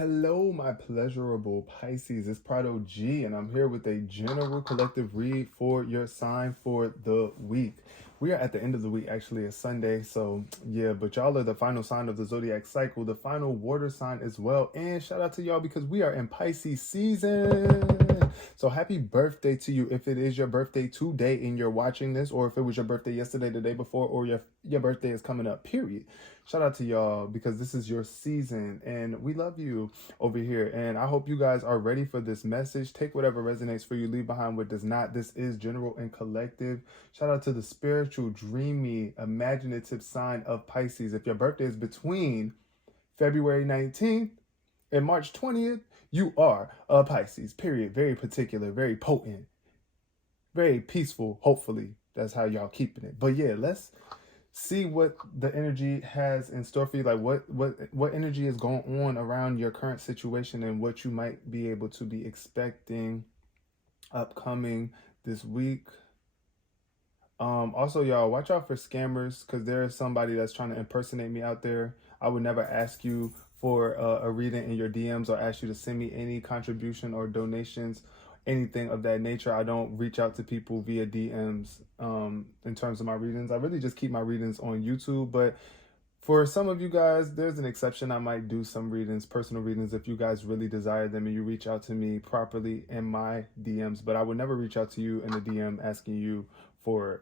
Hello, my pleasurable Pisces. It's Prado G, and I'm here with a general collective read for your sign for the week. We are at the end of the week, actually, it's Sunday, so yeah, but y'all are the final sign of the zodiac cycle, the final water sign as well. And shout out to y'all because we are in Pisces season. So happy birthday to you if it is your birthday today and you're watching this, or if it was your birthday yesterday, the day before, or your birthday is coming up, period. Shout out to y'all because this is your season and we love you over here. And I hope you guys are ready for this message. Take whatever resonates for you, leave behind what does not. This is general and collective. Shout out to the spiritual, dreamy, imaginative sign of Pisces. If your birthday is between February 19th and March 20th, you are a Pisces, period. Very particular, very potent, very peaceful, hopefully. That's how y'all keeping it. But yeah, let's see what the energy has in store for you, like what energy is going on around your current situation and what you might be able to be expecting upcoming this week. Also, y'all, watch out for scammers because there is somebody that's trying to impersonate me out there. I would never ask you for a reading in your DMs or ask you to send me any contribution or donations, anything of that nature. I don't reach out to people via DMs in terms of my readings. I really just keep my readings on YouTube, but for some of you guys, there's an exception. I might do some readings, personal readings, if you guys really desire them and you reach out to me properly in my DMs, but I would never reach out to you in a DM asking you for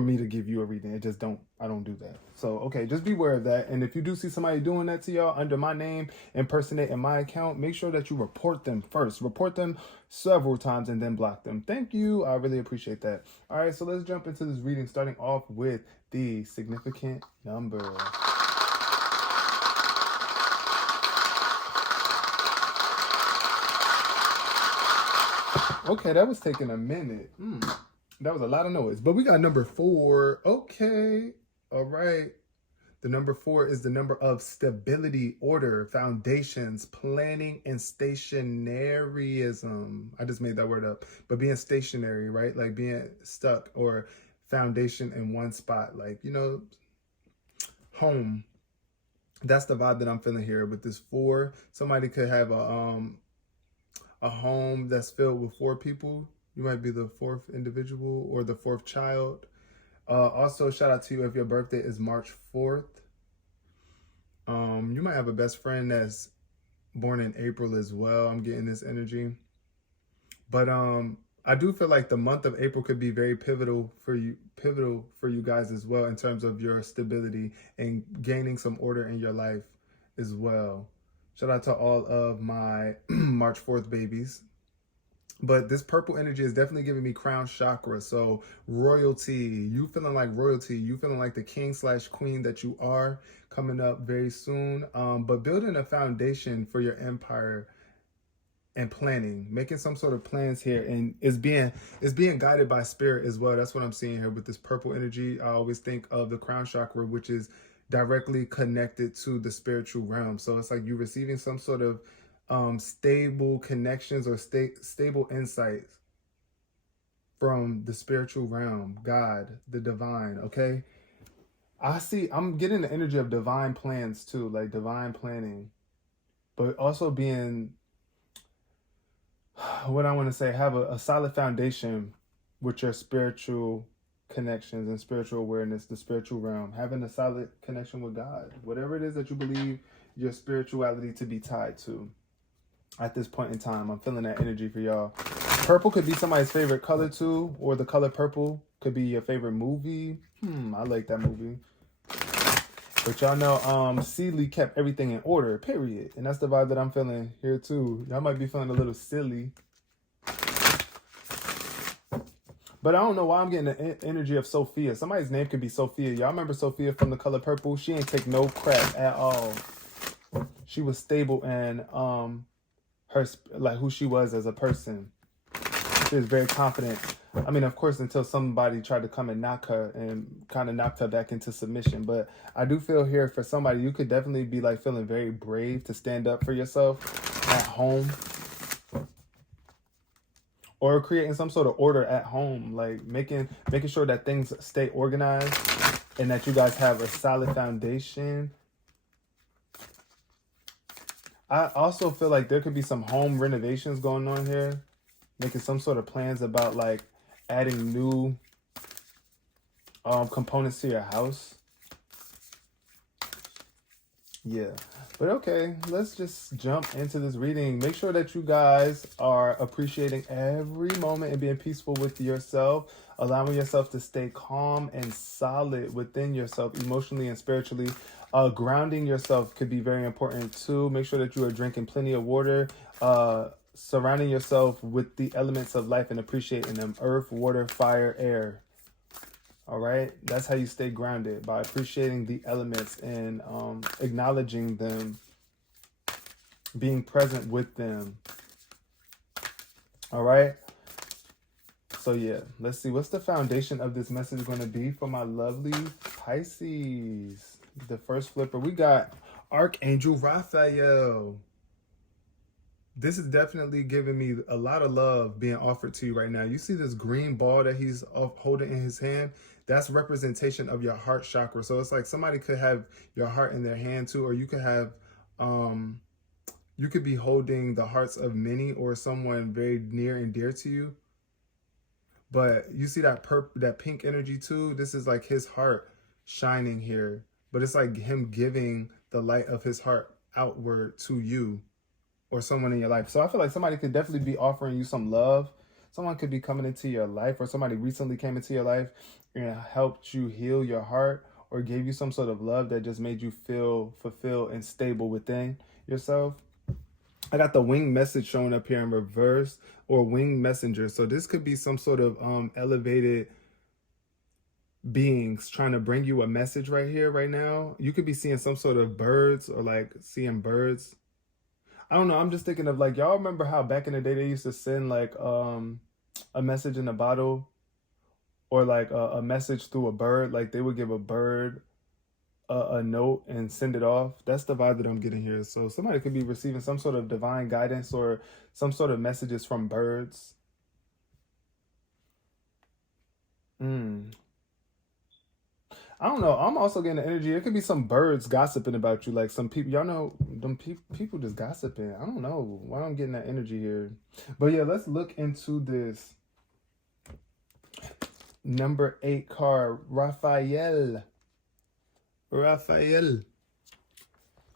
me to give you a reading. I don't do that. So, okay, just beware of that. And if you do see somebody doing that to y'all under my name, impersonating my account, make sure that you report them first. Report them several times and then block them. Thank you. I really appreciate that. All right, so let's jump into this reading, starting off with the significant number. Okay, that was taking a minute. That was a lot of noise, but we got number 4. Okay. All right. The number 4 is the number of stability, order, foundations, planning, and stationaryism. I just made that word up, but being stationary, right? Like being stuck or foundation in one spot, like, home. That's the vibe that I'm feeling here with this 4. Somebody could have a home that's filled with 4 people. You might be the 4th individual or the 4th child. Also, shout out to you if your birthday is March 4th. You might have a best friend that's born in April as well. I'm getting this energy. But I do feel like the month of April could be very pivotal for you guys as well in terms of your stability and gaining some order in your life as well. Shout out to all of my March 4th babies. But this purple energy is definitely giving me crown chakra. So royalty, you feeling like royalty, you feeling like the king/queen that you are coming up very soon. But building a foundation for your empire and planning, making some sort of plans here, and it's being guided by spirit as well. That's what I'm seeing here with this purple energy. I always think of the crown chakra, which is directly connected to the spiritual realm. So it's like you're receiving some sort of stable connections or stable insights from the spiritual realm, God, the divine. Okay, I'm getting the energy of divine plans too, like divine planning, but also being, what I want to say, have a solid foundation with your spiritual connections and spiritual awareness, the spiritual realm, having a solid connection with God, whatever it is that you believe your spirituality to be tied to. At this point in time, I'm feeling that energy for y'all. Purple could be somebody's favorite color too, or the color purple could be your favorite movie. I like that movie. But y'all know, Seeley kept everything in order, period. And that's the vibe that I'm feeling here too. Y'all might be feeling a little silly. But I don't know why I'm getting the energy of Sophia. Somebody's name could be Sophia. Y'all remember Sophia from the color purple? She ain't take no crap at all. She was stable and her, like, who she was as a person. She was very confident. I mean, of course, until somebody tried to come and knock her and kind of knocked her back into submission. But I do feel here for somebody, you could definitely be like feeling very brave to stand up for yourself at home, or creating some sort of order at home, like making sure that things stay organized and that you guys have a solid foundation I also feel like there could be some home renovations going on here, making some sort of plans about like adding new components to your house. Yeah. But okay, let's just jump into this reading. Make sure that you guys are appreciating every moment and being peaceful with yourself, allowing yourself to stay calm and solid within yourself, emotionally and spiritually. Grounding yourself could be very important too. Make sure that you are drinking plenty of water, surrounding yourself with the elements of life and appreciating them: earth, water, fire, air. All right, that's how you stay grounded, by appreciating the elements and acknowledging them, being present with them. All right, so yeah, let's see, what's the foundation of this message going to be for my lovely Pisces? The first flipper, we got Archangel Raphael. This is definitely giving me a lot of love being offered to you right now. You see this green ball that he's holding in his hand? That's representation of your heart chakra. So it's like somebody could have your heart in their hand too, or you could have, you could be holding the hearts of many or someone very near and dear to you. But you see that that pink energy too? This is like his heart shining here, but it's like him giving the light of his heart outward to you or someone in your life. So I feel like somebody could definitely be offering you some love. Someone could be coming into your life, or somebody recently came into your life and helped you heal your heart, or gave you some sort of love that just made you feel fulfilled and stable within yourself. I got the winged message showing up here in reverse, or winged messenger. So this could be some sort of elevated beings trying to bring you a message right here, right now. You could be seeing some sort of birds, or like seeing birds. I don't know. I'm just thinking of like, y'all remember how back in the day they used to send like a message in a bottle, or like a message through a bird. Like they would give a bird a note and send it off. That's the vibe that I'm getting here. So somebody could be receiving some sort of divine guidance or some sort of messages from birds. I don't know. I'm also getting the energy. It could be some birds gossiping about you. Like some people, y'all know, them people just gossiping. I don't know why I'm getting that energy here. But yeah, let's look into this number 8 card, Raphael. Raphael.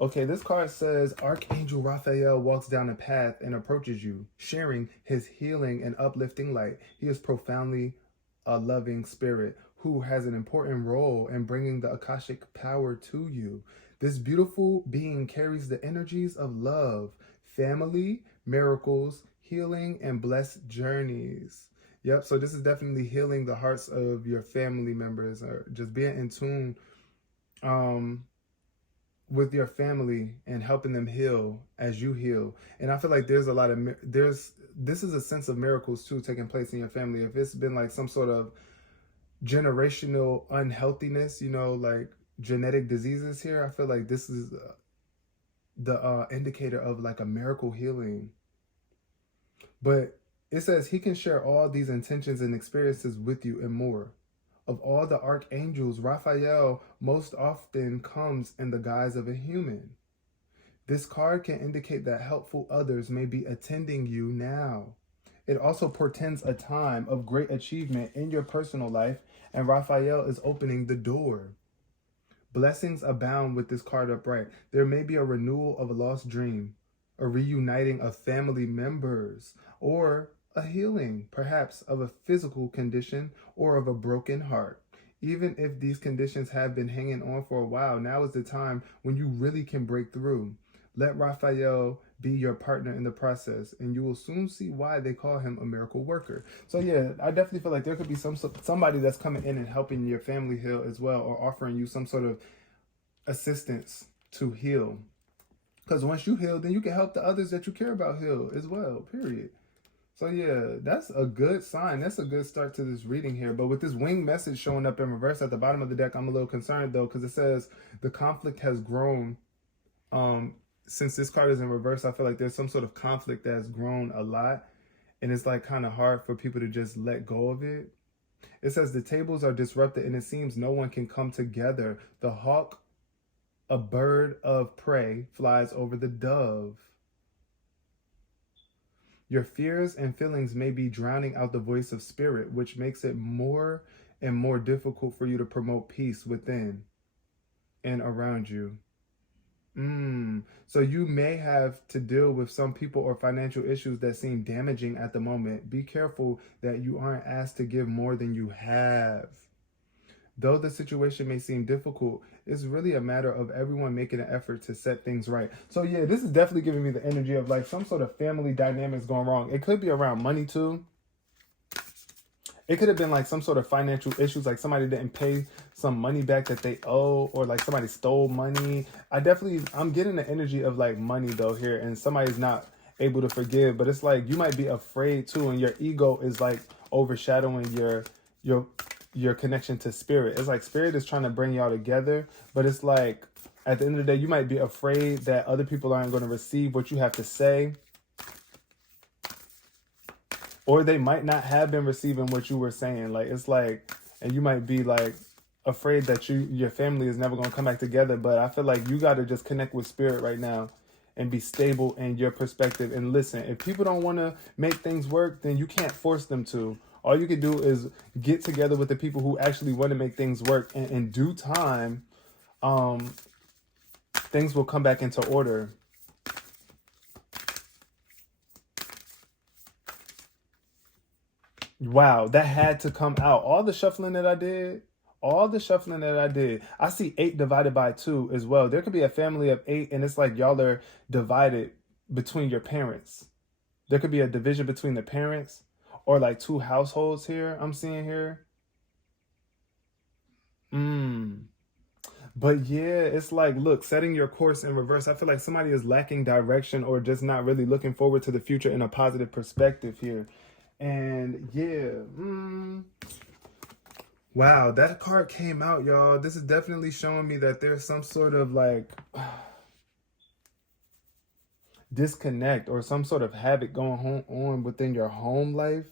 Okay, this card says, Archangel Raphael walks down a path and approaches you, sharing his healing and uplifting light. He is profoundly a loving spirit who has an important role in bringing the Akashic power to you. This beautiful being carries the energies of love, family, miracles, healing, and blessed journeys. Yep, so this is definitely healing the hearts of your family members, or just being in tune with your family and helping them heal as you heal. And I feel like there's a lot of, this is a sense of miracles too taking place in your family. If it's been like some sort of generational unhealthiness, you know, like genetic diseases here, I feel like this is the indicator of like a miracle healing. But it says he can share all these intentions and experiences with you and more. Of all the archangels, Raphael most often comes in the guise of a human. This card can indicate that helpful others may be attending you now. It also portends a time of great achievement in your personal life, and Raphael is opening the door. Blessings abound with this card upright. There may be a renewal of a lost dream, a reuniting of family members, or a healing, perhaps of a physical condition or of a broken heart. Even if these conditions have been hanging on for a while, now is the time when you really can break through. Let Raphael be your partner in the process, and you will soon see why they call him a miracle worker. So yeah, I definitely feel like there could be somebody that's coming in and helping your family heal as well, or offering you some sort of assistance to heal. Because once you heal, then you can help the others that you care about heal as well, period. So yeah, that's a good sign. That's a good start to this reading here. But with this winged message showing up in reverse at the bottom of the deck, I'm a little concerned though, because it says the conflict has grown. Since this card is in reverse, I feel like there's some sort of conflict that has grown a lot. And it's like kind of hard for people to just let go of it. It says the tables are disrupted and it seems no one can come together. The hawk A bird of prey flies over the dove. Your fears and feelings may be drowning out the voice of spirit, which makes it more and more difficult for you to promote peace within and around you. So you may have to deal with some people or financial issues that seem damaging at the moment. Be careful that you aren't asked to give more than you have. Though the situation may seem difficult, it's really a matter of everyone making an effort to set things right. So yeah, this is definitely giving me the energy of like some sort of family dynamics going wrong. It could be around money too. It could have been like some sort of financial issues, like somebody didn't pay some money back that they owe, or like somebody stole money. I'm getting the energy of like money though here, and somebody's not able to forgive, but it's like you might be afraid too, and your ego is like overshadowing your connection to spirit. It's like spirit is trying to bring y'all together, but it's like at the end of the day, you might be afraid that other people aren't going to receive what you have to say. Or they might not have been receiving what you were saying. Like, it's like, and you might be like afraid that your family is never going to come back together. But I feel like you got to just connect with spirit right now and be stable in your perspective. And listen, if people don't want to make things work, then you can't force them to. All you can do is get together with the people who actually want to make things work. And in due time, things will come back into order. Wow, that had to come out. All the shuffling that I did, I see 8 divided by 2 as well. There could be a family of 8, and it's like y'all are divided between your parents. There could be a division between the parents, or like 2 households here, I'm seeing here. But yeah, it's like, look, setting your course in reverse. I feel like somebody is lacking direction or just not really looking forward to the future in a positive perspective here. And yeah, wow, that card came out, y'all. This is definitely showing me that there's some sort of like disconnect or some sort of habit going on within your home life.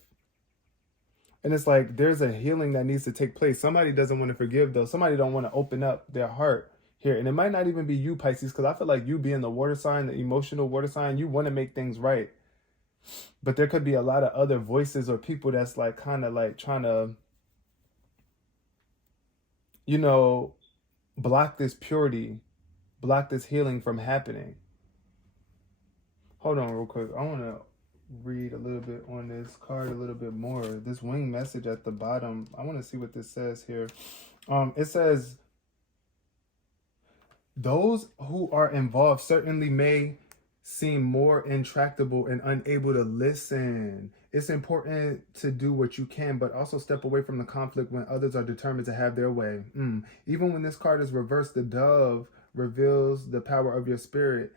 And it's like there's a healing that needs to take place. Somebody doesn't want to forgive, though. Somebody don't want to open up their heart here. And it might not even be you, Pisces, because I feel like you being the water sign, the emotional water sign, you want to make things right. But there could be a lot of other voices or people that's like kind of like trying to, you know, block this purity, block this healing from happening. Hold on real quick. I want to read a little bit on this card a little bit more. This wing message at the bottom, I want to see what this says here. It says, those who are involved certainly may seem more intractable and unable to listen. It's important to do what you can, but also step away from the conflict when others are determined to have their way. Even when this card is reversed, the dove reveals the power of your spirit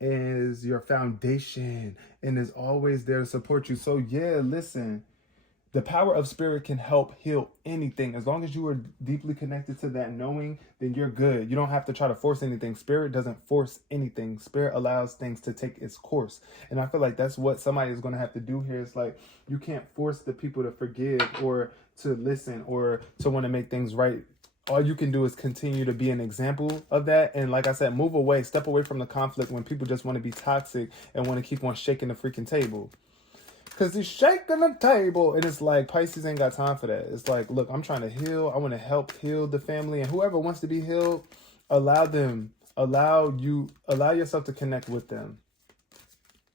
is your foundation and is always there to support you. So yeah, listen, the power of spirit can help heal anything. As long as you are deeply connected to that knowing, then you're good. You don't have to try to force anything. Spirit doesn't force anything. Spirit allows things to take its course. And I feel like that's what somebody is going to have to do here. It's like you can't force the people to forgive or to listen or to want to make things right. All you can do is continue to be an example of that. And like I said, move away, step away from the conflict when people just want to be toxic and want to keep on shaking the freaking table. Because he's shaking the table. And it's like, Pisces ain't got time for that. It's like, look, I'm trying to heal. I want to help heal the family. And whoever wants to be healed, allow yourself to connect with them.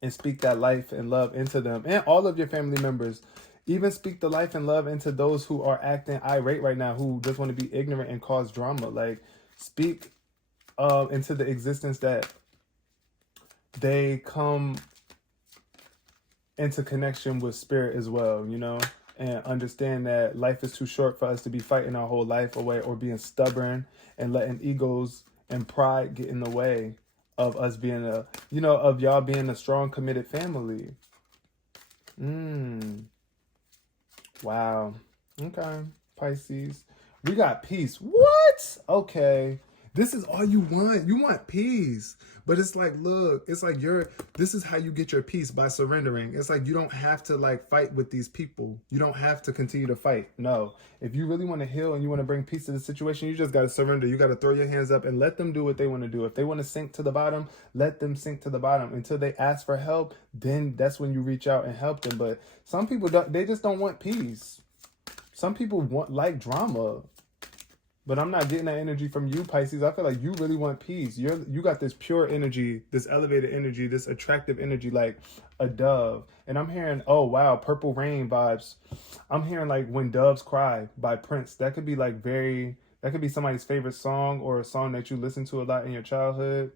And speak that life and love into them. And all of your family members. Even speak the life and love into those who are acting irate right now, who just want to be ignorant and cause drama. Like, speak into the existence that they come into connection with spirit as well, you know, and understand that life is too short for us to be fighting our whole life away or being stubborn and letting egos and pride get in the way of us being of y'all being a strong, committed family. Wow. Okay, Pisces. We got peace. What? Okay. This is all you want. You want peace. But it's like, look, it's like this is how you get your peace, by surrendering. It's like you don't have to like fight with these people. You don't have to continue to fight. No. If you really want to heal and you want to bring peace to the situation, you just got to surrender. You got to throw your hands up and let them do what they want to do. If they want to sink to the bottom, let them sink to the bottom until they ask for help. Then that's when you reach out and help them. But some people they just don't want peace. Some people like drama. But I'm not getting that energy from you, Pisces. I feel like you really want peace. You got this pure energy, this elevated energy, this attractive energy, like a dove. And I'm hearing, oh wow, Purple Rain vibes. I'm hearing like When Doves Cry by Prince. That could be like that could be somebody's favorite song, or a song that you listen to a lot in your childhood.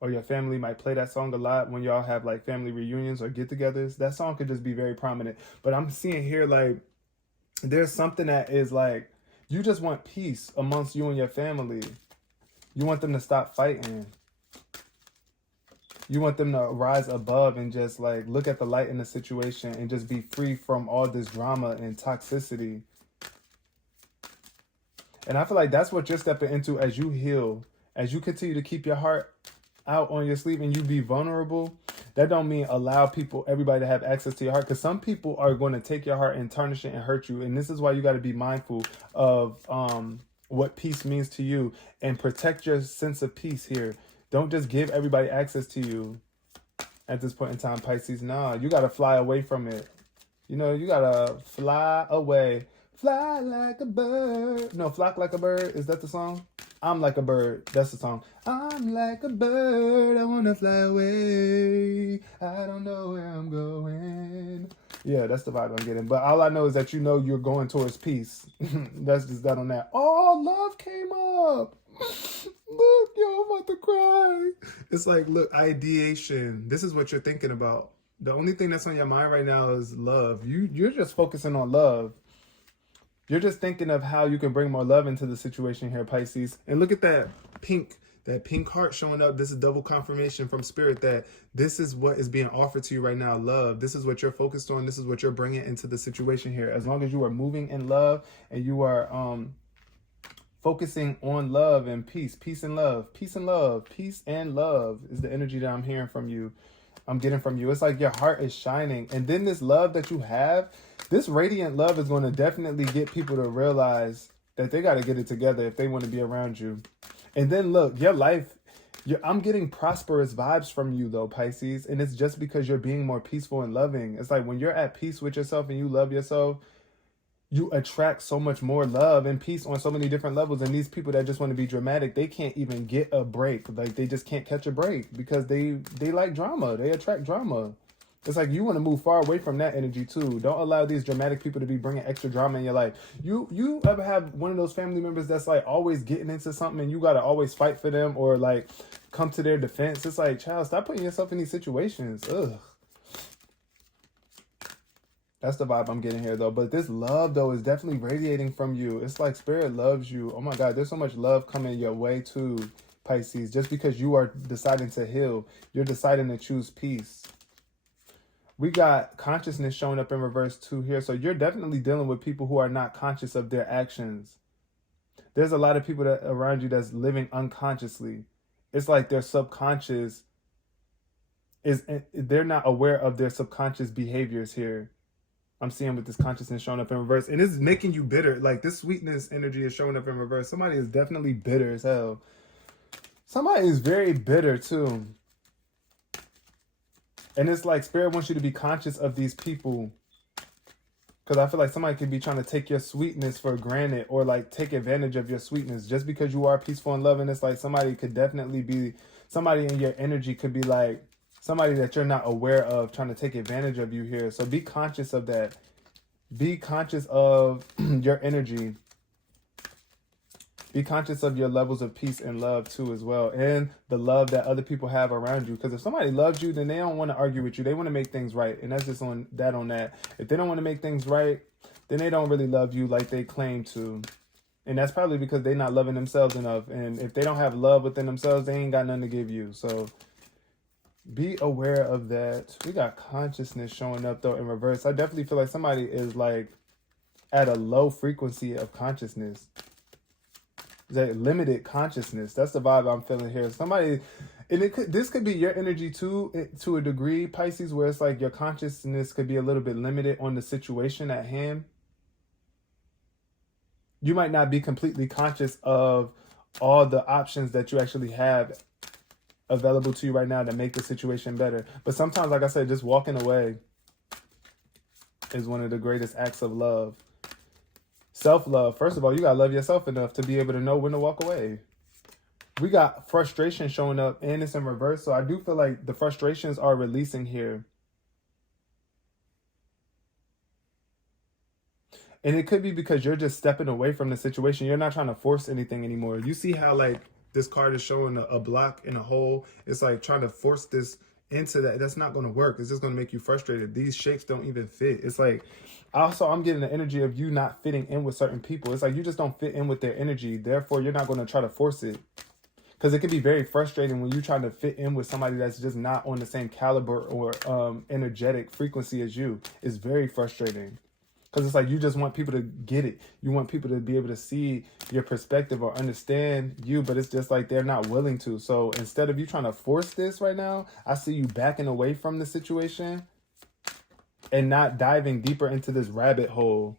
Or your family might play that song a lot when y'all have like family reunions or get-togethers. That song could just be very prominent. But I'm seeing here like there's something that is like, you just want peace amongst you and your family. You want them to stop fighting. You want them to rise above and just like look at the light in the situation and just be free from all this drama and toxicity. And I feel like that's what you're stepping into as you heal, as you continue to keep your heart out on your sleeve and you be vulnerable. That don't mean allow everybody to have access to your heart, because some people are going to take your heart and tarnish it and hurt you. And this is why you got to be mindful of what peace means to you and protect your sense of peace here. Don't just give everybody access to you at this point in time, Pisces. Nah, you got to fly away from it. You know, you got to fly away. Fly like a bird. No, flock like a bird. Is that the song? I'm like a bird. That's the song. I'm like a bird. I want to fly away. I don't know where I'm going. Yeah, that's the vibe I'm getting. But all I know is that you know you're going towards peace. That's just that on that. Oh, love came up. Look, yo, I'm about to cry. It's like, look, ideation. This is what you're thinking about. The only thing that's on your mind right now is love. You're just focusing on love. You're just thinking of how you can bring more love into the situation here, Pisces. And look at that pink heart showing up. This is double confirmation from Spirit that this is what is being offered to you right now, love. This is what you're focused on. This is what you're bringing into the situation here. As long as you are moving in love and you are focusing on love and peace and love, peace and love, peace and love is the energy that I'm hearing from you. I'm getting from you. It's like your heart is shining. And then this love that you have, this radiant love is going to definitely get people to realize that they got to get it together if they want to be around you. And then look, your life, I'm getting prosperous vibes from you though, Pisces. And it's just because you're being more peaceful and loving. It's like when you're at peace with yourself and you love yourself, you attract so much more love and peace on so many different levels. And these people that just want to be dramatic, they can't even get a break. Like they just can't catch a break because they like drama. They attract drama. It's like you want to move far away from that energy too. Don't allow these dramatic people to be bringing extra drama in your life. You ever have one of those family members that's like always getting into something and you got to always fight for them or like come to their defense? It's like, child, stop putting yourself in these situations. Ugh. That's the vibe I'm getting here, though. But this love, though, is definitely radiating from you. It's like Spirit loves you. Oh, my God. There's so much love coming your way, too, Pisces. Just because you are deciding to heal, you're deciding to choose peace. We got consciousness showing up in reverse, too, here. So you're definitely dealing with people who are not conscious of their actions. There's a lot of people that around you that's living unconsciously. It's like their subconscious they're not aware of their subconscious behaviors here. I'm seeing with this consciousness showing up in reverse. And it's making you bitter. Like this sweetness energy is showing up in reverse. Somebody is definitely bitter as hell. Somebody is very bitter too. And it's like Spirit wants you to be conscious of these people. Because I feel like somebody could be trying to take your sweetness for granted or like take advantage of your sweetness just because you are peaceful and loving. It's like somebody could definitely be, somebody in your energy could be like, somebody that you're not aware of trying to take advantage of you here. So be conscious of that. Be conscious of your energy. Be conscious of your levels of peace and love too as well. And the love that other people have around you. Because if somebody loves you, then they don't want to argue with you. They want to make things right. And that's just on that. If they don't want to make things right, then they don't really love you like they claim to. And that's probably because they're not loving themselves enough. And if they don't have love within themselves, they ain't got nothing to give you. So be aware of that. We got consciousness showing up though in reverse. I definitely feel like somebody is like at a low frequency of consciousness. that limited consciousness. That's the vibe I'm feeling here. Somebody, and this could be your energy too, to a degree, Pisces, where it's like your consciousness could be a little bit limited on the situation at hand. You might not be completely conscious of all the options that you actually have available to you right now to make the situation better. But sometimes, like I said, just walking away is one of the greatest acts of love. Self-love. First of all, you gotta love yourself enough to be able to know when to walk away. We got frustration showing up and it's in reverse. So I do feel like the frustrations are releasing here. And it could be because you're just stepping away from the situation. You're not trying to force anything anymore. You see how like this card is showing a block in a hole. It's like trying to force this into that. That's not going to work. It's just going to make you frustrated. These shapes don't even fit. It's like, also I'm getting the energy of you not fitting in with certain people. It's like you just don't fit in with their energy. Therefore, you're not going to try to force it. Because it can be very frustrating when you're trying to fit in with somebody that's just not on the same caliber or energetic frequency as you. It's very frustrating. Because it's like you just want people to get it. You want people to be able to see your perspective or understand you, but it's just like they're not willing to. So instead of you trying to force this right now, I see you backing away from the situation and not diving deeper into this rabbit hole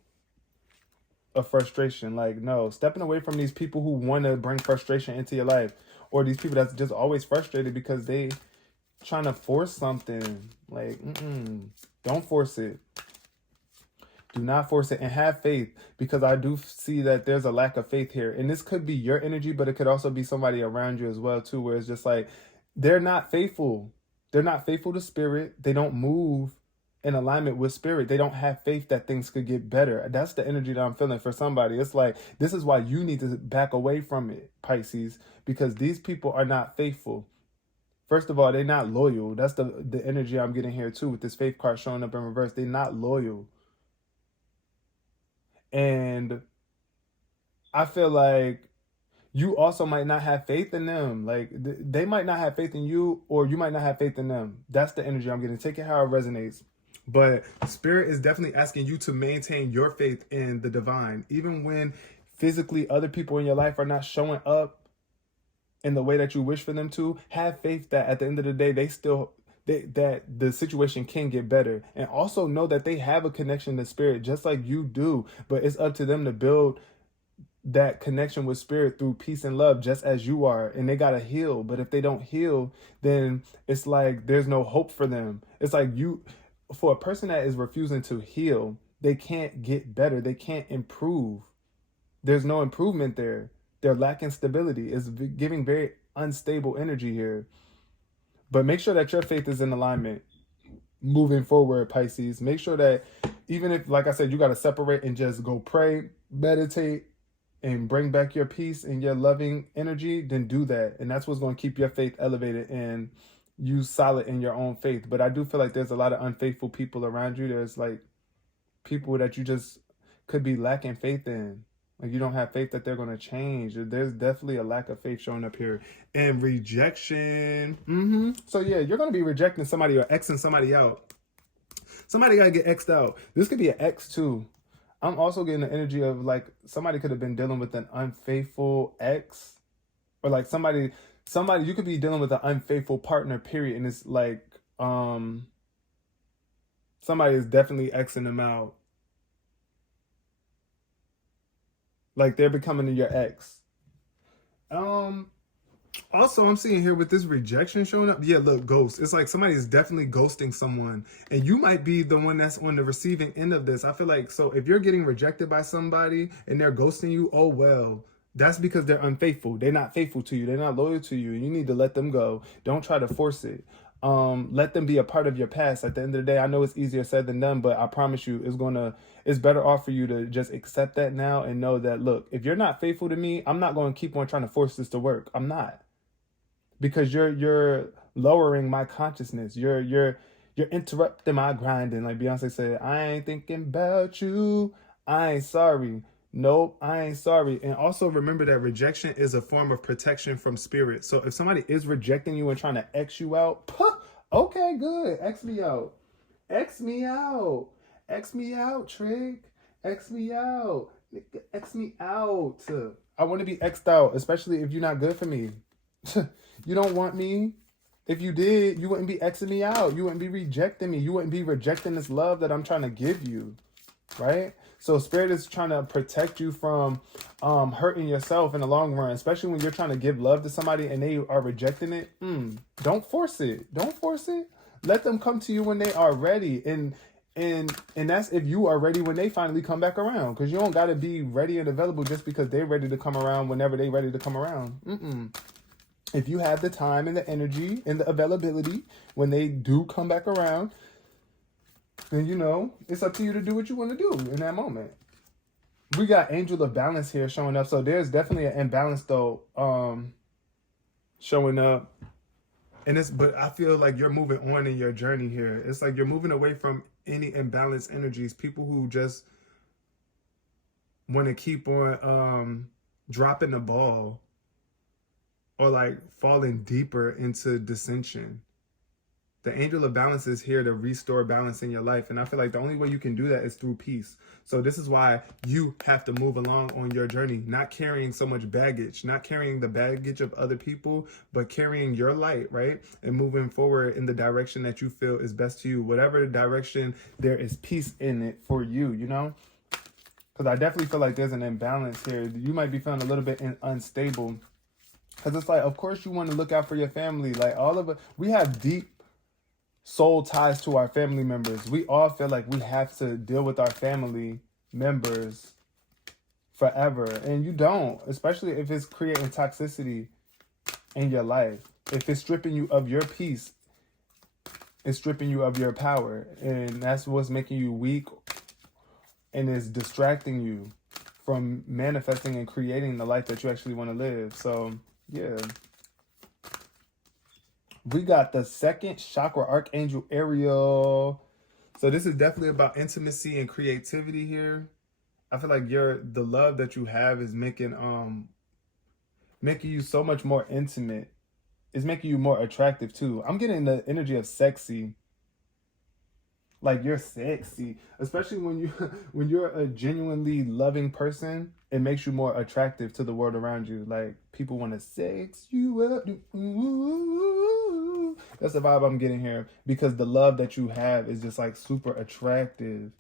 of frustration. Like, no, stepping away from these people who want to bring frustration into your life, or these people that's just always frustrated because they trying to force something. Like, don't force it. Do not force it, and have faith, because I do see that there's a lack of faith here. And this could be your energy, but it could also be somebody around you as well too, where it's just like they're not faithful. They're not faithful to spirit. They don't move in alignment with spirit. They don't have faith that things could get better. That's the energy that I'm feeling for somebody. It's like, this is why you need to back away from it, Pisces, because these people are not faithful. First of all, they're not loyal. That's the energy I'm getting here too with this faith card showing up in reverse. They're not loyal. And I feel like you also might not have faith in them. Like they might not have faith in you, or you might not have faith in them. That's the energy I'm getting. Take it how it resonates. But spirit is definitely asking you to maintain your faith in the divine. Even when physically other people in your life are not showing up in the way that you wish for them to, have faith that at the end of the day, that the situation can get better. And also know that they have a connection to spirit just like you do, but it's up to them to build that connection with spirit through peace and love, just as you are. And they got to heal. But if they don't heal, then it's like there's no hope for them. It's like for a person that is refusing to heal, they can't get better. They can't improve. There's no improvement there. They're lacking stability. It's giving very unstable energy here. But make sure that your faith is in alignment moving forward, Pisces. Make sure that even if, like I said, you got to separate and just go pray, meditate, and bring back your peace and your loving energy, then do that. And that's what's going to keep your faith elevated and you solid in your own faith. But I do feel like there's a lot of unfaithful people around you. There's like people that you just could be lacking faith in. Like you don't have faith that they're going to change. There's definitely a lack of faith showing up here. And rejection. So yeah, you're going to be rejecting somebody or Xing somebody out. Somebody got to get X'd out. This could be an X too. I'm also getting the energy of like somebody could have been dealing with an unfaithful ex. Or like somebody, you could be dealing with an unfaithful partner, period. And it's like somebody is definitely Xing them out. Like they're becoming your ex. Also, I'm seeing here with this rejection showing up. Yeah, look, ghost. It's like somebody is definitely ghosting someone. And you might be the one that's on the receiving end of this. I feel like, so if you're getting rejected by somebody and they're ghosting you, oh well. That's because they're unfaithful. They're not faithful to you. They're not loyal to you. You need to let them go. Don't try to force it. Let them be a part of your past. At the end of the day, I know it's easier said than done, but I promise you it's better off for you to just accept that now and know that, look, if you're not faithful to me, I'm not going to keep on trying to force this to work. I'm not. Because you're lowering my consciousness. You're interrupting my grinding. Like Beyonce said, I ain't thinking about you. I ain't sorry. Nope, I ain't sorry. And also remember that rejection is a form of protection from spirit. So if somebody is rejecting you and trying to X you out, okay, good. X me out. X me out. X me out, Trig. X me out. X me out. I want to be X'd out, especially if you're not good for me. You don't want me. If you did, you wouldn't be Xing me out. You wouldn't be rejecting me. You wouldn't be rejecting this love that I'm trying to give you, right? So Spirit is trying to protect you from hurting yourself in the long run, especially when you're trying to give love to somebody and they are rejecting it. Don't force it. Don't force it. Let them come to you when they are ready. And that's if you are ready when they finally come back around. Because you don't got to be ready and available just because they're ready to come around whenever they're ready to come around. If you have the time and the energy and the availability when they do come back around, then, you know, it's up to you to do what you want to do in that moment. We got Angel of Balance here showing up. So there's definitely an imbalance, though, showing up. But I feel like you're moving on in your journey here. It's like you're moving away from any imbalanced energies. People who just want to keep on dropping the ball or like falling deeper into dissension. The Angel of Balance is here to restore balance in your life. And I feel like the only way you can do that is through peace. So this is why you have to move along on your journey, not carrying so much baggage, not carrying the baggage of other people, but carrying your light, right? And moving forward in the direction that you feel is best to you. Whatever direction, there is peace in it for you, you know? Because I definitely feel like there's an imbalance here. You might be feeling a little bit unstable. Because it's like, of course you want to look out for your family. Like all of it, we have deep soul ties to our family members. We all feel like we have to deal with our family members forever. And you don't, especially if it's creating toxicity in your life. If it's stripping you of your peace, it's stripping you of your power. And that's what's making you weak and is distracting you from manifesting and creating the life that you actually want to live. So, yeah. We got the second chakra, Archangel Ariel. So this is definitely about intimacy and creativity here. I feel like the love that you have is making you so much more intimate. It's making you more attractive too. I'm getting the energy of sexy. Like you're sexy, especially when you're a genuinely loving person. It makes you more attractive to the world around you. Like people want to sex you up. That's the vibe I'm getting here because the love that you have is just like super attractive.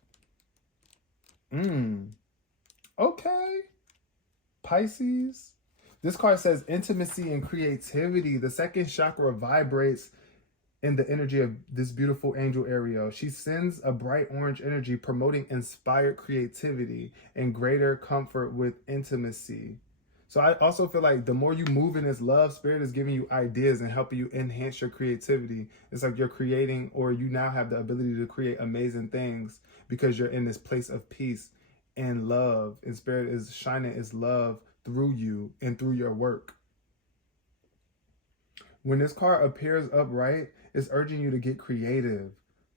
Okay. Pisces. This card says intimacy and creativity. The second chakra vibrates in the energy of this beautiful angel Ariel. She sends a bright orange energy promoting inspired creativity and greater comfort with intimacy. So I also feel like the more you move in this love, Spirit is giving you ideas and helping you enhance your creativity. It's like you're creating, or you now have the ability to create amazing things because you're in this place of peace and love. And Spirit is shining its love through you and through your work. When this card appears upright, it's urging you to get creative.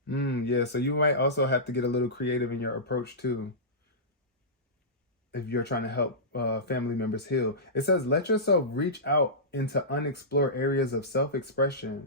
Yeah, so you might also have to get a little creative in your approach too, if you're trying to help family members heal. It says, let yourself reach out into unexplored areas of self-expression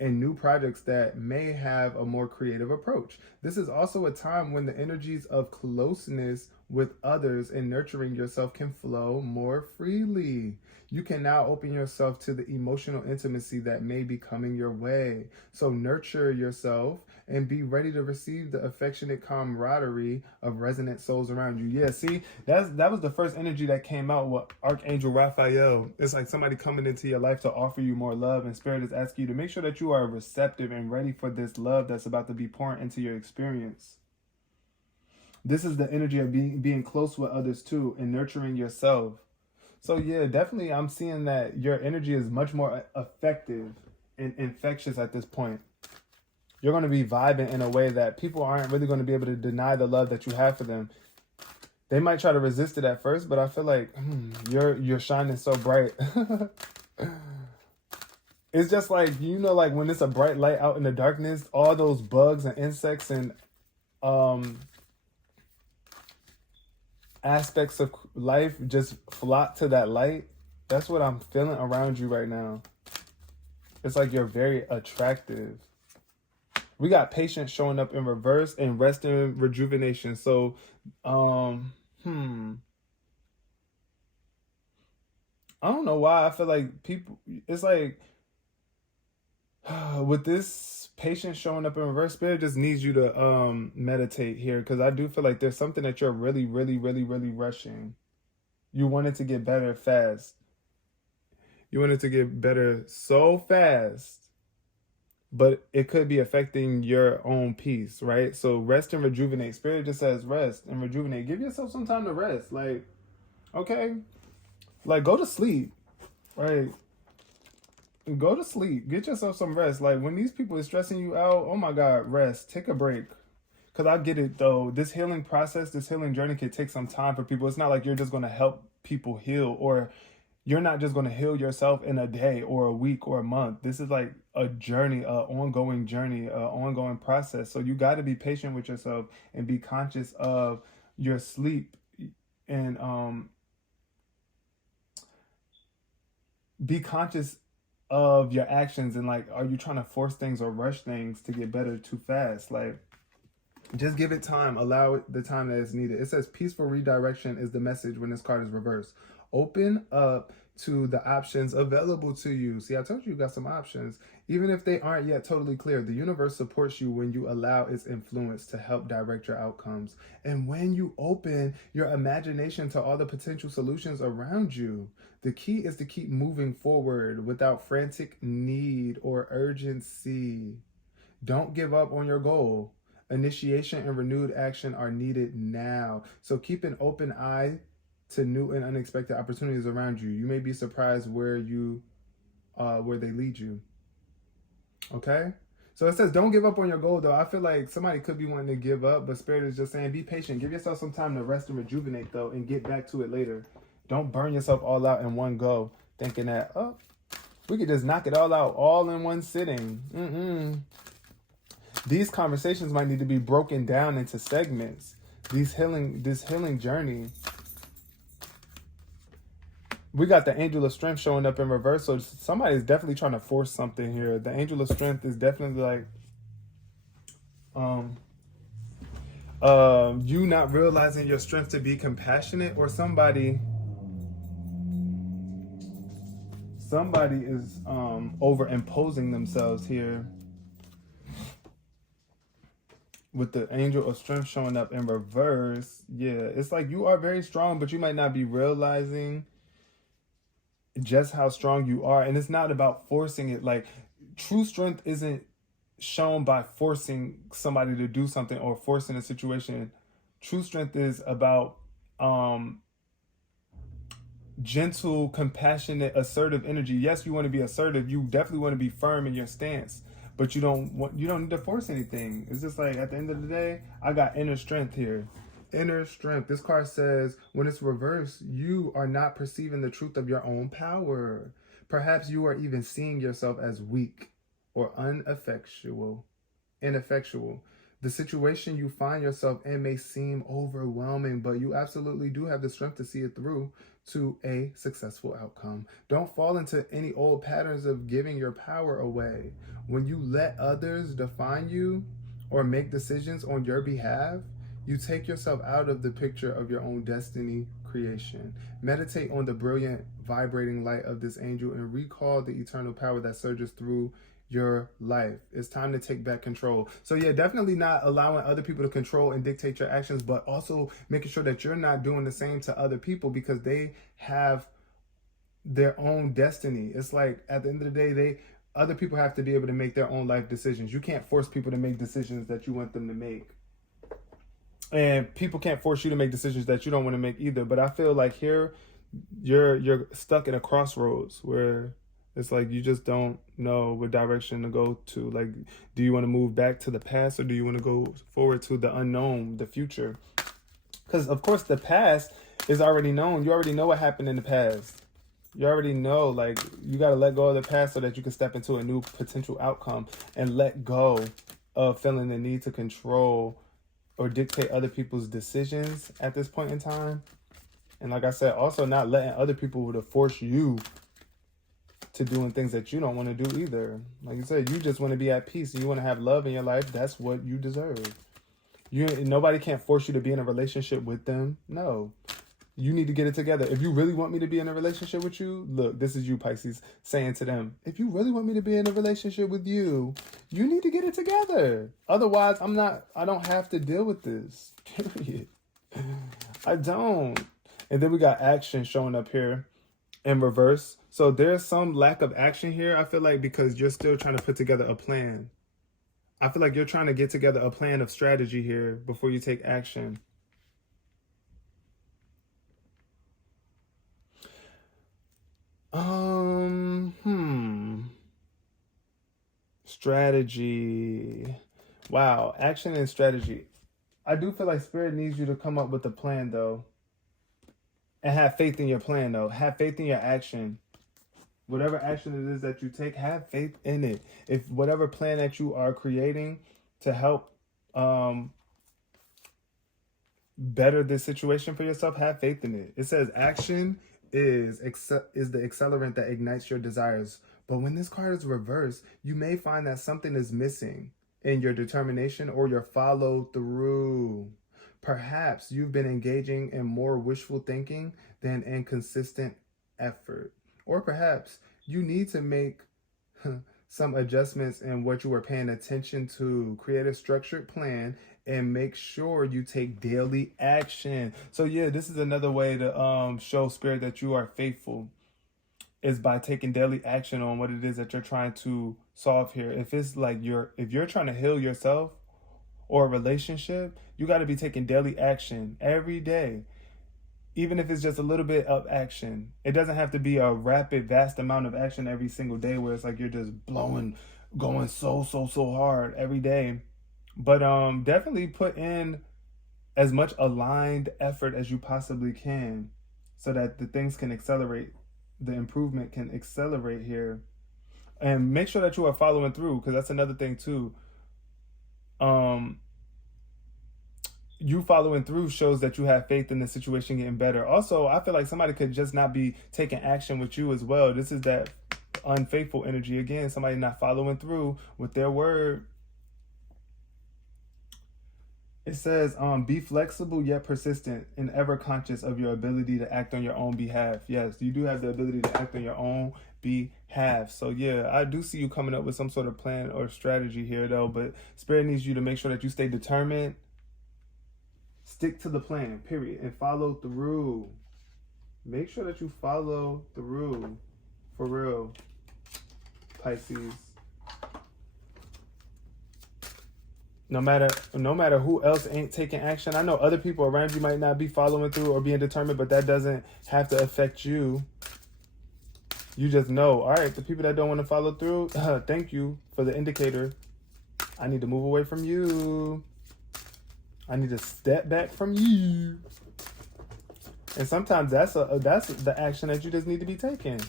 and new projects that may have a more creative approach. This is also a time when the energies of closeness with others and nurturing yourself can flow more freely. You can now open yourself to the emotional intimacy that may be coming your way. So nurture yourself and be ready to receive the affectionate camaraderie of resonant souls around you. Yeah, see, that was the first energy that came out with Archangel Raphael. It's like somebody coming into your life to offer you more love, and Spirit is asking you to make sure that you are receptive and ready for this love that's about to be pouring into your experience. This is the energy of being close with others too and nurturing yourself. So yeah, definitely I'm seeing that your energy is much more effective and infectious at this point. You're going to be vibing in a way that people aren't really going to be able to deny the love that you have for them. They might try to resist it at first, but I feel like you're shining so bright. It's just like, you know, like when it's a bright light out in the darkness, all those bugs and insects and aspects of life just flock to that light. That's what I'm feeling around you right now. It's like you're very attractive. We got patience showing up in reverse and rest and rejuvenation. So, I don't know why I feel like people, it's like with this patient showing up in reverse, spirit just needs you to meditate here, because I do feel like there's something that you're really, really, really, really rushing. You want it to get better fast. You want it to get better so fast, but it could be affecting your own peace, right? So rest and rejuvenate. Spirit just says rest and rejuvenate. Give yourself some time to rest. Like, okay, like go to sleep, right? Go to sleep. Get yourself some rest. Like when these people are stressing you out, oh my God, rest. Take a break. Cause I get it though. This healing process, this healing journey can take some time for people. It's not like you're just gonna help people heal, or you're not just gonna heal yourself in a day or a week or a month. This is like a journey, a ongoing journey, a ongoing process. So you got to be patient with yourself and be conscious of your sleep, and be conscious of your actions, and like, are you trying to force things or rush things to get better too fast? Like, just give it time. Allow it the time that is needed. It says peaceful redirection is the message when this card is reversed. Open up to the options available to you. See, I told you got some options. Even if they aren't yet totally clear, the universe supports you when you allow its influence to help direct your outcomes. And when you open your imagination to all the potential solutions around you, the key is to keep moving forward without frantic need or urgency. Don't give up on your goal. Initiation and renewed action are needed now. So keep an open eye to new and unexpected opportunities around you. You may be surprised where they lead you. Okay? So it says don't give up on your goal though. I feel like somebody could be wanting to give up, but Spirit is just saying be patient. Give yourself some time to rest and rejuvenate though, and get back to it later. Don't burn yourself all out in one go, thinking that, oh, we could just knock it all out all in one sitting. These conversations might need to be broken down into segments. This healing journey. We got the Angel of Strength showing up in reverse. So somebody's definitely trying to force something here. The Angel of Strength is definitely like you not realizing your strength to be compassionate, or somebody is overimposing themselves here. With the Angel of Strength showing up in reverse, yeah, it's like you are very strong, but you might not be realizing just how strong you are. And it's not about forcing it. Like, true strength isn't shown by forcing somebody to do something or forcing a situation. True strength is about gentle, compassionate, assertive energy. Yes, you want to be assertive. You definitely want to be firm in your stance, but you don't need to force anything. It's just like, at the end of the day, I got inner strength here. Inner strength. This card says when it's reversed, you are not perceiving the truth of your own power. Perhaps you are even seeing yourself as weak or ineffectual. The situation you find yourself in may seem overwhelming, but you absolutely do have the strength to see it through to a successful outcome. Don't fall into any old patterns of giving your power away. When you let others define you or make decisions on your behalf, you take yourself out of the picture of your own destiny creation. Meditate on the brilliant, vibrating light of this angel and recall the eternal power that surges through your life. It's time to take back control. So yeah, definitely not allowing other people to control and dictate your actions, but also making sure that you're not doing the same to other people, because they have their own destiny. It's like, at the end of the day, other people have to be able to make their own life decisions. You can't force people to make decisions that you want them to make. And people can't force you to make decisions that you don't want to make either. But I feel like here you're stuck in a crossroads where it's like you just don't know what direction to go to. Like, do you want to move back to the past, or do you want to go forward to the unknown, the future? Because, of course, the past is already known. You already know what happened in the past. You already know, like, you got to let go of the past so that you can step into a new potential outcome, and let go of feeling the need to control or dictate other people's decisions at this point in time. And like I said, also not letting other people to force you to doing things that you don't want to do either. Like you said, you just want to be at peace and you want to have love in your life. That's what you deserve. Nobody can't force you to be in a relationship with them. No. You need to get it together. If you really want me to be in a relationship with you, look, this is you, Pisces, saying to them, if you really want me to be in a relationship with you, you need to get it together. Otherwise, I don't have to deal with this. Period. I don't. And then we got action showing up here in reverse. So there's some lack of action here, I feel like, because you're still trying to put together a plan. I feel like you're trying to get together a plan of strategy here before you take action. Strategy. Wow, action and strategy. I do feel like Spirit needs you to come up with a plan, though. And have faith in your plan, though. Have faith in your action. Whatever action it is that you take, have faith in it. If whatever plan that you are creating to help better this situation for yourself, have faith in it. It says action is the accelerant that ignites your desires. But when this card is reversed, you may find that something is missing in your determination or your follow through. Perhaps you've been engaging in more wishful thinking than in consistent effort. Or perhaps you need to make some adjustments in what you were paying attention to. Create a structured plan and make sure you take daily action. So yeah, this is another way to show Spirit that you are faithful, is by taking daily action on what it is that you're trying to solve here. If it's like if you're trying to heal yourself or a relationship, you got to be taking daily action every day. Even if it's just a little bit of action. It doesn't have to be a rapid, vast amount of action every single day where it's like you're just going so hard every day. But definitely put in as much aligned effort as you possibly can so that the things can accelerate. The improvement can accelerate here. And make sure that you are following through, because that's another thing too. You following through shows that you have faith in the situation getting better. Also, I feel like somebody could just not be taking action with you as well. This is that unfaithful energy again. Somebody not following through with their word. It says, be flexible yet persistent and ever conscious of your ability to act on your own behalf. Yes, you do have the ability to act on your own behalf. So yeah, I do see you coming up with some sort of plan or strategy here though, but Spirit needs you to make sure that you stay determined. Stick to the plan, period, and follow through. Make sure that you follow through, for real, Pisces. No matter who else ain't taking action. I know other people around you might not be following through or being determined, but that doesn't have to affect you. You just know, all right, the people that don't want to follow through, thank you for the indicator. I need to move away from you. I need to step back from you. And sometimes that's the action that you just need to be taking.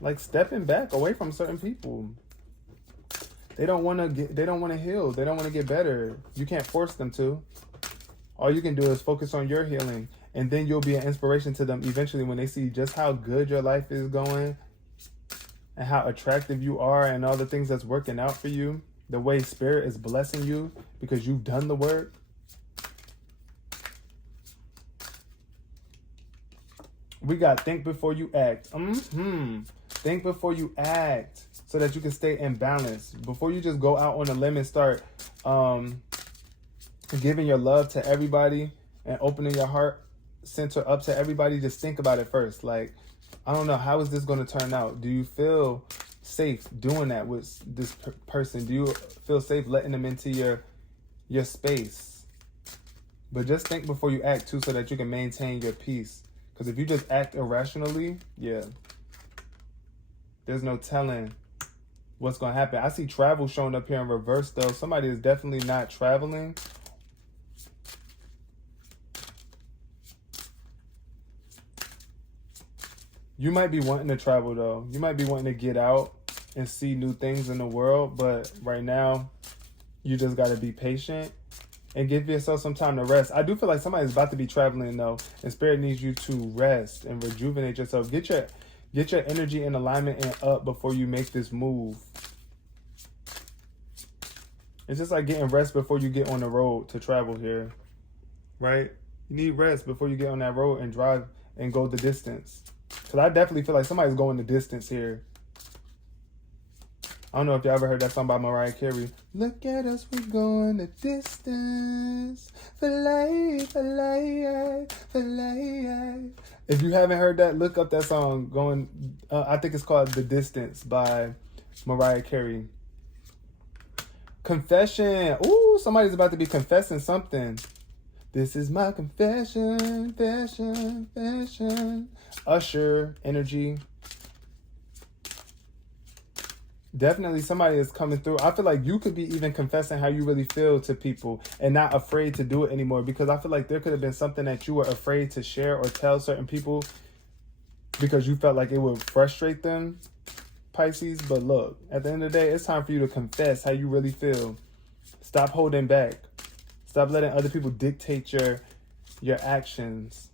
Like stepping back away from certain people. They don't want to heal. They don't want to get better. You can't force them to. All you can do is focus on your healing, and then you'll be an inspiration to them eventually when they see just how good your life is going and how attractive you are and all the things that's working out for you. The way Spirit is blessing you because you've done the work. We got think before you act. Think before you act so that you can stay in balance. Before you just go out on a limb and start giving your love to everybody and opening your heart center up to everybody, just think about it first. Like, I don't know, how is this going to turn out? Do you feel safe doing that with this person? Do you feel safe letting them into your space? But just think before you act too so that you can maintain your peace. Because if you just act irrationally, yeah, there's no telling what's going to happen. I see travel showing up here in reverse, though. Somebody is definitely not traveling. You might be wanting to travel, though. You might be wanting to get out and see new things in the world. But right now, you just got to be patient and give yourself some time to rest. I do feel like somebody's about to be traveling, though. And Spirit needs you to rest and rejuvenate yourself. Get your energy in alignment and up before you make this move. It's just like getting rest before you get on the road to travel here, right? You need rest before you get on that road and drive and go the distance. Because I definitely feel like somebody's going the distance here. I don't know if y'all ever heard that song by Mariah Carey. Look at us, we going the distance. Filet, filet, filet. If you haven't heard that, look up that song. I think it's called The Distance by Mariah Carey. Confession. Ooh, somebody's about to be confessing something. This is my confession, confession. Usher energy. Definitely somebody is coming through. I feel like you could be even confessing how you really feel to people and not afraid to do it anymore, because I feel like there could have been something that you were afraid to share or tell certain people because you felt like it would frustrate them, Pisces. But look, at the end of the day, it's time for you to confess how you really feel. Stop holding back. Stop letting other people dictate your actions.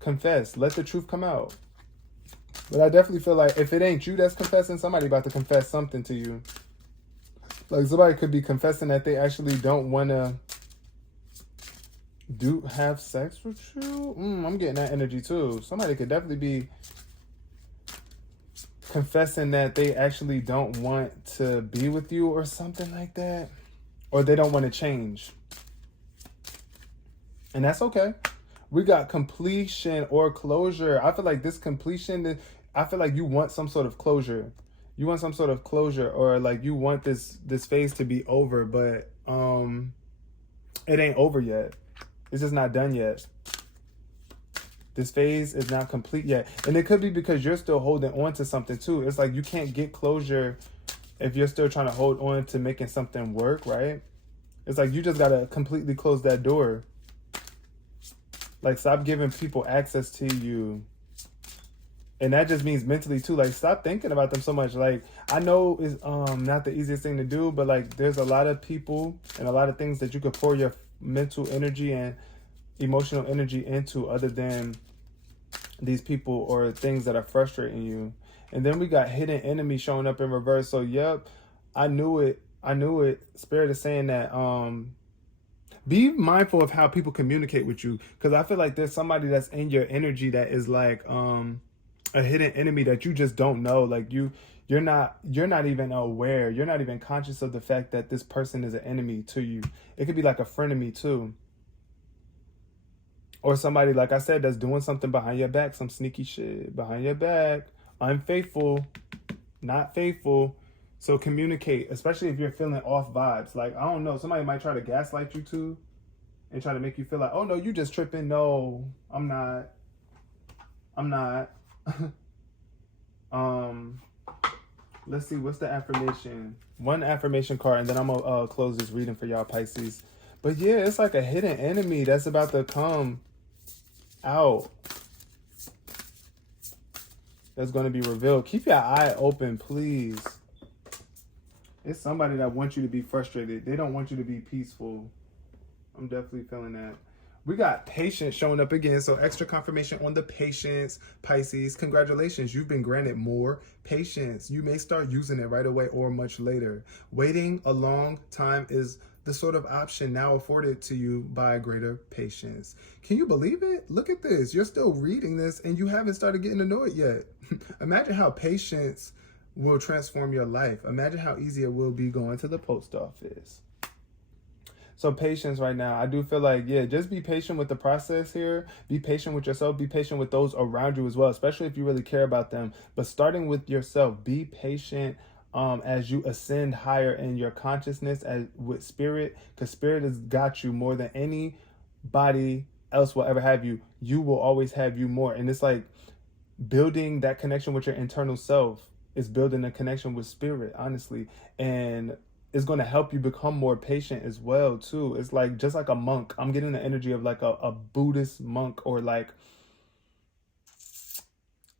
Confess. Let the truth come out. But I definitely feel like if it ain't you that's confessing, somebody about to confess something to you. Like somebody could be confessing that they actually don't want to have sex with you. I'm getting that energy too. Somebody could definitely be confessing that they actually don't want to be with you or something like that. Or they don't want to change. And that's okay. We got completion or closure. I feel like this completion, I feel like you want some sort of closure. You want some sort of closure, or like you want this phase to be over, but it ain't over yet. It's just not done yet. This phase is not complete yet. And it could be because you're still holding on to something too. It's like you can't get closure if you're still trying to hold on to making something work, right? It's like you just got to completely close that door. Like, stop giving people access to you. And that just means mentally too. Like, stop thinking about them so much. Like, I know it's not the easiest thing to do, but like there's a lot of people and a lot of things that you could pour your mental energy and emotional energy into other than these people or things that are frustrating you. And then we got hidden enemy showing up in reverse. So yep, I knew it. Spirit is saying that be mindful of how people communicate with you, because I feel like there's somebody that's in your energy that is like a hidden enemy that you just don't know. Like you're not even aware. You're not even conscious of the fact that this person is an enemy to you. It could be like a frenemy too. Or somebody, like I said, that's doing something behind your back, some sneaky shit behind your back. Unfaithful, not faithful. So communicate, especially if you're feeling off vibes. Like, I don't know, somebody might try to gaslight you too and try to make you feel like, oh no, you just tripping. No, I'm not. Let's see, what's the affirmation? One affirmation card, and then I'm gonna close this reading for y'all, Pisces. But yeah, it's like a hidden enemy that's about to come out. That's going to be revealed. Keep your eye open, please. It's somebody that wants you to be frustrated. They don't want you to be peaceful. I'm definitely feeling that. We got patience showing up again. So extra confirmation on the patience, Pisces. Congratulations. You've been granted more patience. You may start using it right away or much later. Waiting a long time is the sort of option now afforded to you by greater patience. Can you believe it? Look at this. You're still reading this and you haven't started getting to know it yet. Imagine how patience will transform your life. Imagine how easy it will be going to the post office. So patience right now, I do feel like, yeah, just be patient with the process here. Be patient with yourself. Be patient with those around you as well, especially if you really care about them. But starting with yourself, be patient as you ascend higher in your consciousness with spirit, because spirit has got you more than anybody else will ever have you. You will always have you more. And it's like building that connection with your internal self is building a connection with spirit, honestly. And it's going to help you become more patient as well, too. It's like just like a monk. I'm getting the energy of like a Buddhist monk, or like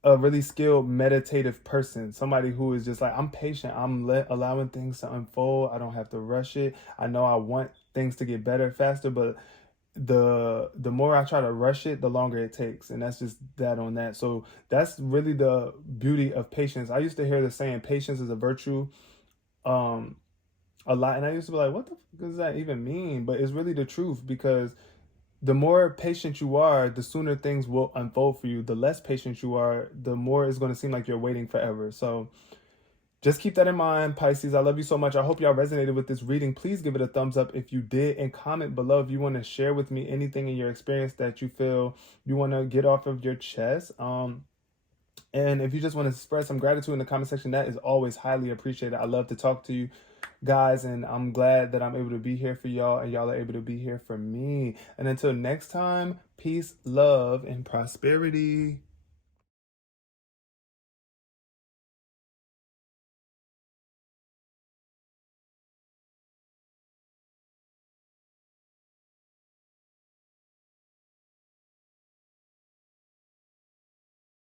a really skilled meditative person, somebody who is just like, I'm patient, I'm allowing things to unfold, I don't have to rush it. I know I want things to get better faster, but the more I try to rush it, the longer it takes. And that's just that on that. So that's really the beauty of patience. I used to hear the saying patience is a virtue a lot, and I used to be like, what the fuck does that even mean? But it's really the truth, because the more patient you are, the sooner things will unfold for you. The less patient you are, the more it's going to seem like you're waiting forever. So just keep that in mind, Pisces. I love you so much. I hope y'all resonated with this reading. Please give it a thumbs up if you did, and comment below if you want to share with me anything in your experience that you feel you want to get off of your chest. And if you just want to express some gratitude in the comment section, that is always highly appreciated. I love to talk to you guys, and I'm glad that I'm able to be here for y'all, and y'all are able to be here for me. And until next time, peace, love, and prosperity.